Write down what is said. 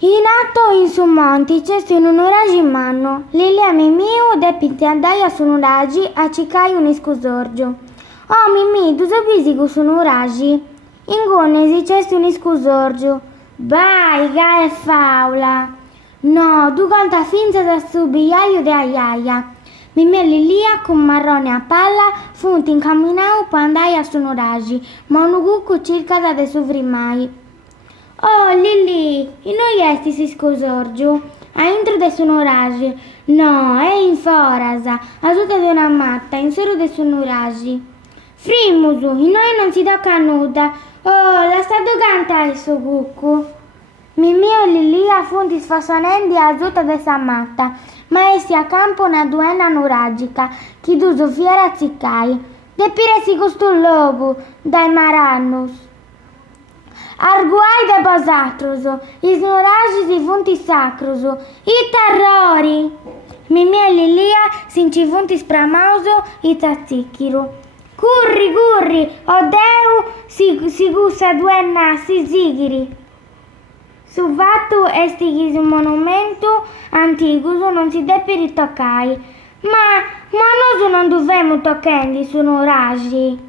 In atto in su monti c'è un orage in mano. Lilia Mimiu depinti andaia su un orage a cicai un iscusorgio. Oh Mimì, tu sapisi che sono orage? In gonesi c'è un iscusorgio. Vai, ga e faula. No, tu conta finza da subiaio de aiaia. Mimì e Lilia con marrone a palla funti incamminau per andare a su un orage, ma un cucco circa da de sovrimai. Oh, Lili, e noi esti si scosorgiu? A intro de sonoragi? No, è in forasa, a tutta di una matta, in solo de sonoragi. Frimusu, e noi non si tocca nuda. Oh, la sta canta il suo cucco. Mimì e Lili a fonti sfassanendi a tutta de sa matta, ma essi a campo una duena nuragica, chi du fiera ziccai. De piresi costu lobu, dai marannus. Arguai de basatruso, is noragis i funti sacruso, i terrori. Mimì e Lilia sinci funti spramauso i tazzichiru. Curri, curri, o Deu si gussa duenna si zighiri. Su fatto esti un monumento antico non si deve ritoccare. Ma noi non dobbiamo toccare su noragi.